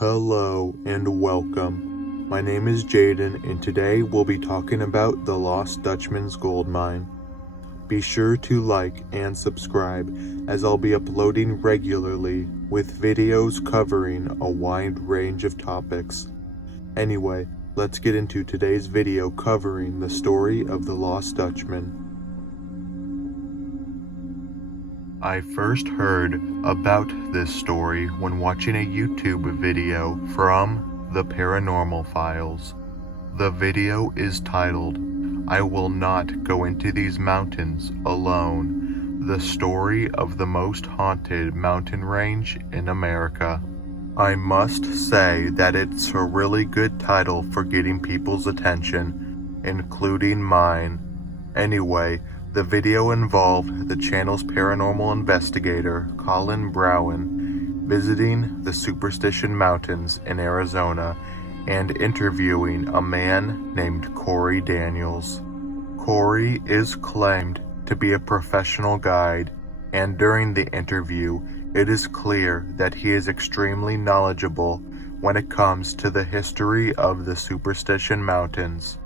Hello and welcome. My name is Jaden and today we'll be talking about the Lost Dutchman's gold mine. Be sure to like and subscribe as I'll be uploading regularly with videos covering a wide range of topics. Anyway, let's get into today's video covering the story of the Lost Dutchman. I first heard about this story when watching a YouTube video from the Paranormal Files. The video is titled, "I Will Not Go Into These Mountains Alone, the story of the most haunted mountain range in America." I must say that it's a really good title for getting people's attention, including mine. Anyway, the video involved the channel's paranormal investigator, Colin Browen, visiting the Superstition Mountains in Arizona and interviewing a man named Corey Daniels. Corey is claimed to be a professional guide, and during the interview, it is clear that he is extremely knowledgeable when it comes to the history of the Superstition Mountains.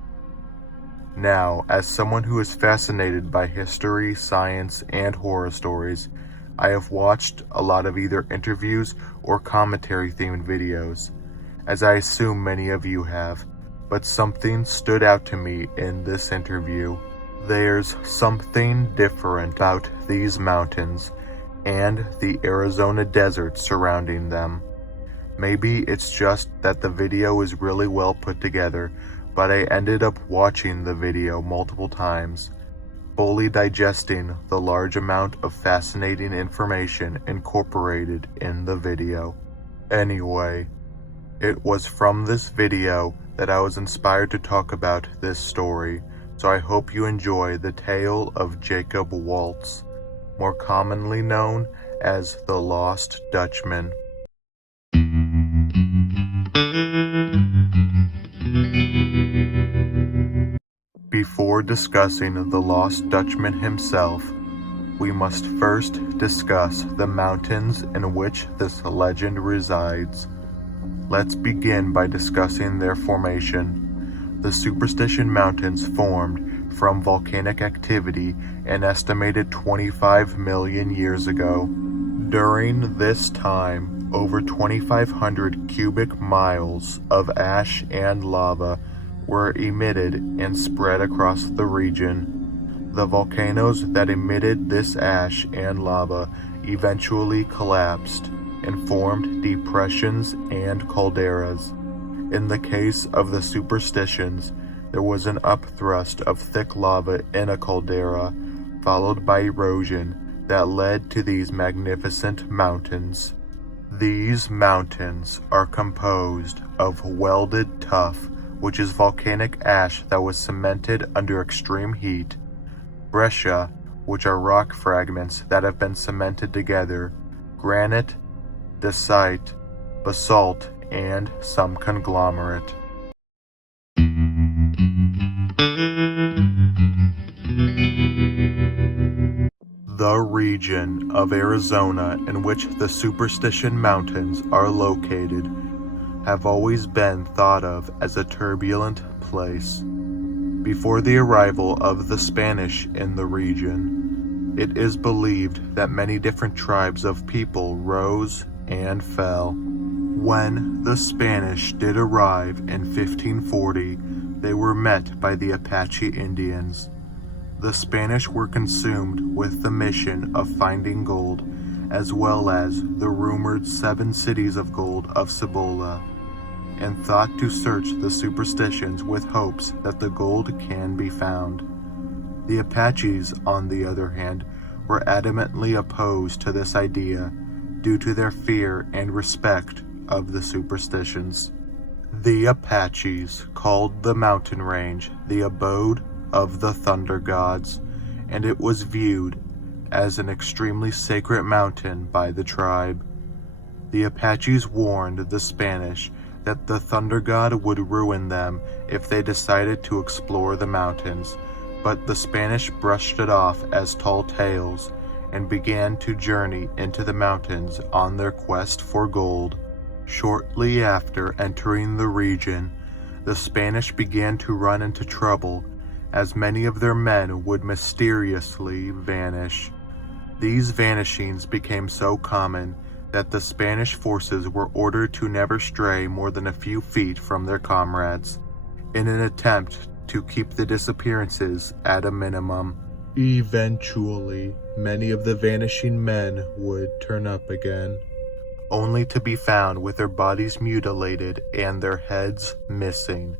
Now, as someone who is fascinated by history, science, and horror stories, I have watched a lot of either interviews or commentary-themed videos, as I assume many of you have, but something stood out to me in this interview. There's something different about these mountains and the Arizona desert surrounding them. Maybe it's just that the video is really well put together, but I ended up watching the video multiple times, fully digesting the large amount of fascinating information incorporated in the video. Anyway, it was from this video that I was inspired to talk about this story, so I hope you enjoy the tale of Jacob Waltz, more commonly known as the Lost Dutchman. Before discussing the Lost Dutchman himself, we must first discuss the mountains in which this legend resides. Let's begin by discussing their formation. The Superstition Mountains formed from volcanic activity an estimated 25 million years ago. During this time, over 2,500 cubic miles of ash and lava were emitted and spread across the region. The volcanoes that emitted this ash and lava eventually collapsed and formed depressions and calderas. In the case of the Superstitions, there was an upthrust of thick lava in a caldera, followed by erosion that led to these magnificent mountains. These mountains are composed of welded tuff, which is volcanic ash that was cemented under extreme heat, breccia, which are rock fragments that have been cemented together, granite, dacite, basalt, and some conglomerate. The region of Arizona in which the Superstition Mountains are located have always been thought of as a turbulent place. Before the arrival of the Spanish in the region, it is believed that many different tribes of people rose and fell. When the Spanish did arrive in 1540, they were met by the Apache Indians. The Spanish were consumed with the mission of finding gold, as well as the rumored 7 cities of gold of Cibola, and thought to search the Superstitions with hopes that the gold can be found. The Apaches, on the other hand, were adamantly opposed to this idea due to their fear and respect of the Superstitions. The Apaches called the mountain range the abode of the thunder gods, and it was viewed as an extremely sacred mountain by the tribe. The Apaches warned the Spanish that the thunder god would ruin them if they decided to explore the mountains, but the Spanish brushed it off as tall tales and began to journey into the mountains on their quest for gold. Shortly after entering the region, the Spanish began to run into trouble, as many of their men would mysteriously vanish. These vanishings became so common that the Spanish forces were ordered to never stray more than a few feet from their comrades, in an attempt to keep the disappearances at a minimum. Eventually, many of the vanishing men would turn up again, only to be found with their bodies mutilated and their heads missing.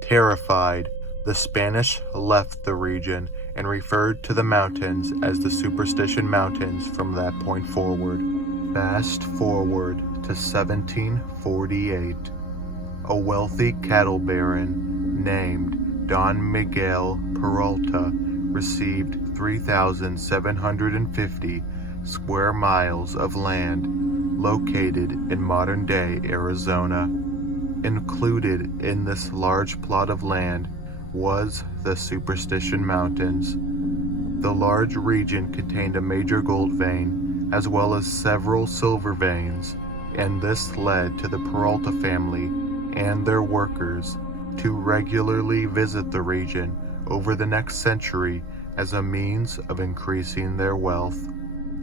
Terrified, the Spanish left the region and referred to the mountains as the Superstition Mountains from that point forward. Fast forward to 1748. A wealthy cattle baron named Don Miguel Peralta received 3,750 square miles of land located in modern-day Arizona. Included in this large plot of land was the Superstition Mountains. The large region contained a major gold vein, as well as several silver veins, and this led to the Peralta family and their workers to regularly visit the region over the next century as a means of increasing their wealth.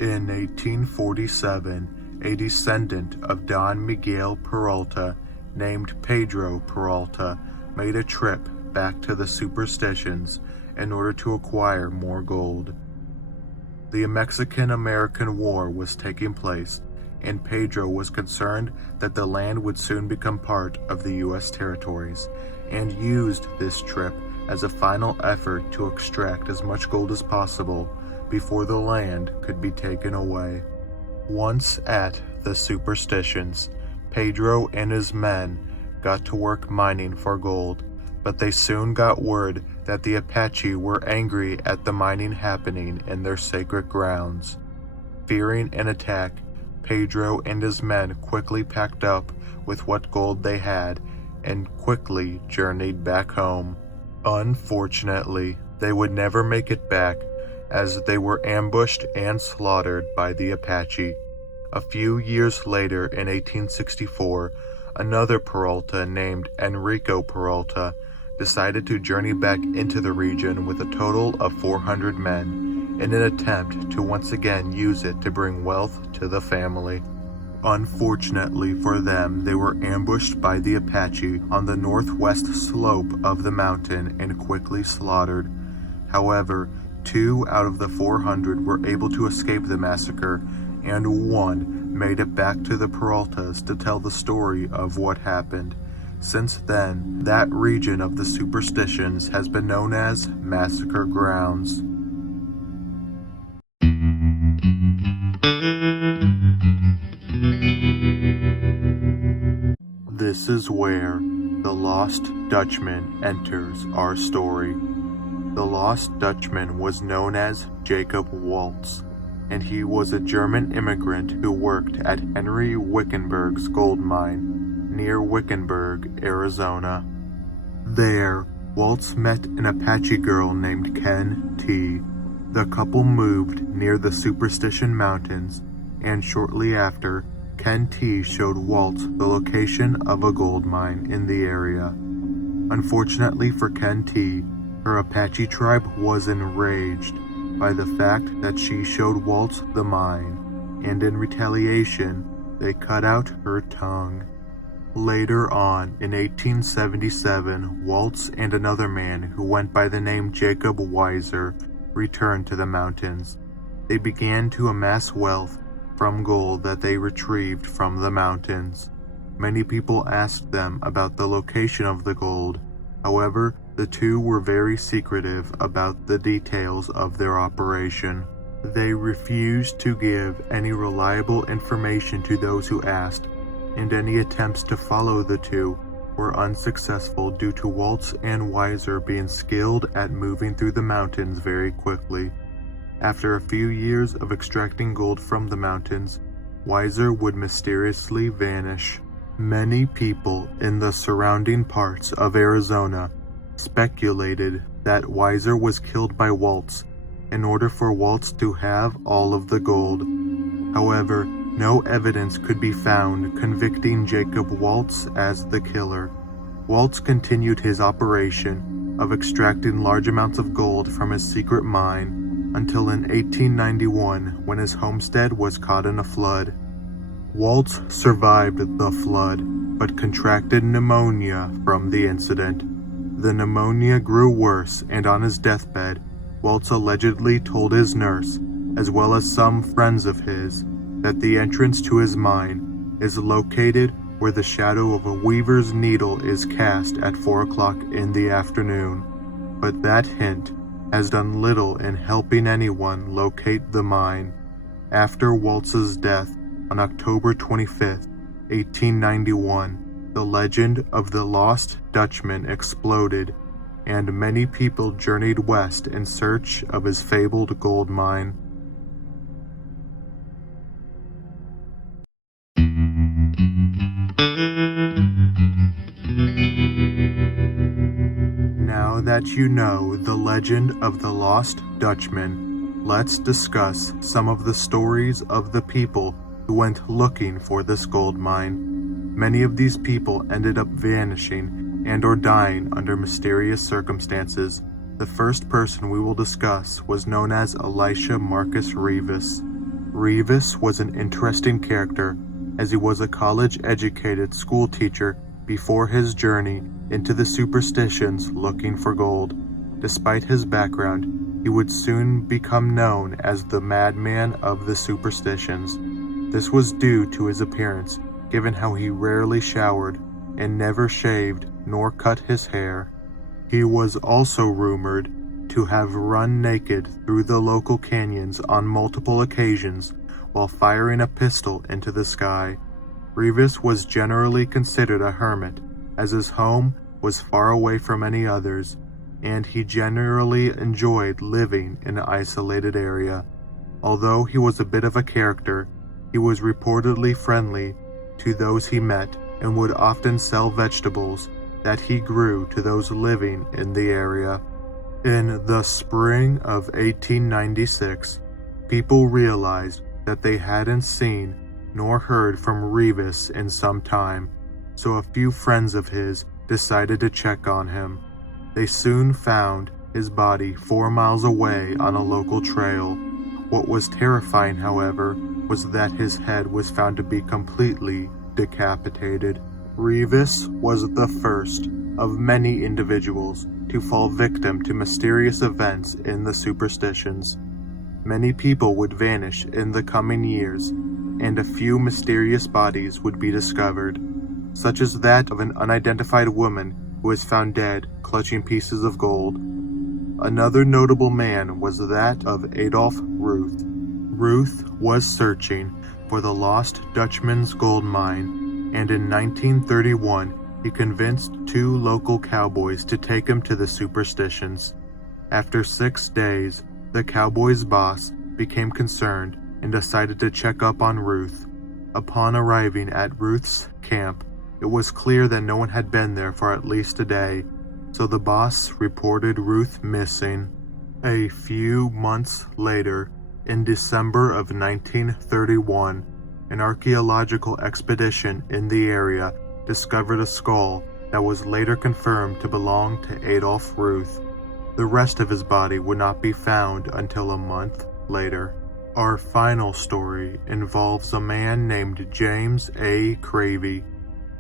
In 1847, a descendant of Don Miguel Peralta named Pedro Peralta made a trip back to the Superstitions in order to acquire more gold. The Mexican-American War was taking place, and Pedro was concerned that the land would soon become part of the U.S. territories, and used this trip as a final effort to extract as much gold as possible before the land could be taken away. Once at the Superstitions, Pedro and his men got to work mining for gold, but they soon got word that the Apache were angry at the mining happening in their sacred grounds. Fearing an attack, Pedro and his men quickly packed up with what gold they had and quickly journeyed back home. Unfortunately, they would never make it back, as they were ambushed and slaughtered by the Apache. A few years later, in 1864, another Peralta named Enrico Peralta decided to journey back into the region with a total of 400 men in an attempt to once again use it to bring wealth to the family. Unfortunately for them, they were ambushed by the Apache on the northwest slope of the mountain and quickly slaughtered. However, 2 out of the 400 were able to escape the massacre, and 1 made it back to the Peraltas to tell the story of what happened. Since then, that region of the Superstitions has been known as Massacre Grounds. This is where the Lost Dutchman enters our story. The Lost Dutchman was known as Jacob Waltz, and he was a German immigrant who worked at Henry Wickenburg's gold mine near Wickenburg, Arizona. There, Waltz met an Apache girl named Ken T. The couple moved near the Superstition Mountains, and shortly after, Ken T showed Waltz the location of a gold mine in the area. Unfortunately for Ken T, her Apache tribe was enraged by the fact that she showed Waltz the mine, and in retaliation, they cut out her tongue. Later on, in 1877, Waltz and another man who went by the name Jacob Weiser returned to the mountains. They began to amass wealth from gold that they retrieved from the mountains. Many people asked them about the location of the gold. However, the two were very secretive about the details of their operation. They refused to give any reliable information to those who asked, and any attempts to follow the two were unsuccessful due to Waltz and Weiser being skilled at moving through the mountains very quickly. After a few years of extracting gold from the mountains, Weiser would mysteriously vanish. Many people in the surrounding parts of Arizona speculated that Weiser was killed by Waltz in order for Waltz to have all of the gold. However, No evidence could be found convicting Jacob Waltz as the killer. Waltz continued his operation of extracting large amounts of gold from his secret mine until in 1891, when his homestead was caught in a flood. Waltz survived the flood, but contracted pneumonia from the incident. The pneumonia grew worse, and on his deathbed, Waltz allegedly told his nurse, as well as some friends of his, that the entrance to his mine is located where the shadow of a weaver's needle is cast at 4 o'clock in the afternoon. But that hint has done little in helping anyone locate the mine. After Waltz's death on October 25, 1891, the legend of the lost Dutchman exploded, and many people journeyed west in search of his fabled gold mine. Now that you know the legend of the lost Dutchman, let's discuss some of the stories of the people who went looking for this gold mine. Many of these people ended up vanishing and or dying under mysterious circumstances. The first person we will discuss was known as Elisha Marcus Rivas. Rivas was an interesting character, as he was a college-educated school teacher before his journey into the superstitions looking for gold. Despite his background, he would soon become known as the madman of the superstitions. This was due to his appearance, given how he rarely showered and never shaved nor cut his hair. He was also rumored to have run naked through the local canyons on multiple occasions while firing a pistol into the sky. Rivas was generally considered a hermit, as his home was far away from any others, and he generally enjoyed living in an isolated area. Although he was a bit of a character, he was reportedly friendly to those he met and would often sell vegetables that he grew to those living in the area. In the spring of 1896, people realized that they hadn't seen nor heard from Rivas in some time, so a few friends of his decided to check on him. They soon found his body 4 miles away on a local trail. What was terrifying, however, was that his head was found to be completely decapitated. Rivas was the first of many individuals to fall victim to mysterious events in the superstitions. Many people would vanish in the coming years, and a few mysterious bodies would be discovered, such as that of an unidentified woman who was found dead clutching pieces of gold. Another notable man was that of Adolph Ruth. Ruth was searching for the lost Dutchman's gold mine, and in 1931 he convinced 2 local cowboys to take him to the superstitions. After 6 days, the cowboys' boss became concerned and decided to check up on Ruth. Upon arriving at Ruth's camp, it was clear that no one had been there for at least a day, so the boss reported Ruth missing. A few months later, in December of 1931, an archaeological expedition in the area discovered a skull that was later confirmed to belong to Adolph Ruth. The rest of his body would not be found until a month later. Our final story involves a man named James A. Cravey,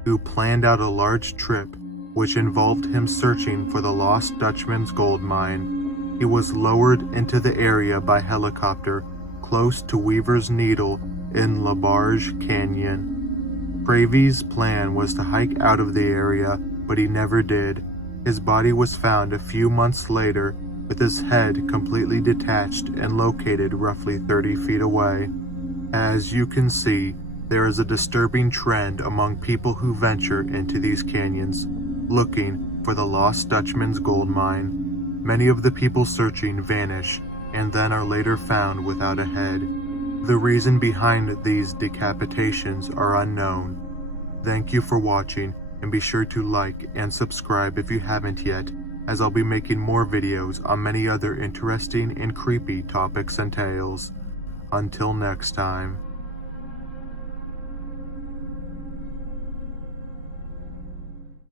who planned out a large trip which involved him searching for the lost Dutchman's gold mine. He was lowered into the area by helicopter close to Weaver's Needle in La Barge Canyon. Cravey's plan was to hike out of the area, but he never did. His body was found a few months later with his head completely detached and located roughly 30 feet away. As you can see, there is a disturbing trend among people who venture into these canyons, looking for the lost Dutchman's gold mine. Many of the people searching vanish and then are later found without a head. The reason behind these decapitations are unknown. Thank you for watching, and be sure to like and subscribe if you haven't yet, as I'll be making more videos on many other interesting and creepy topics and tales. Until next time.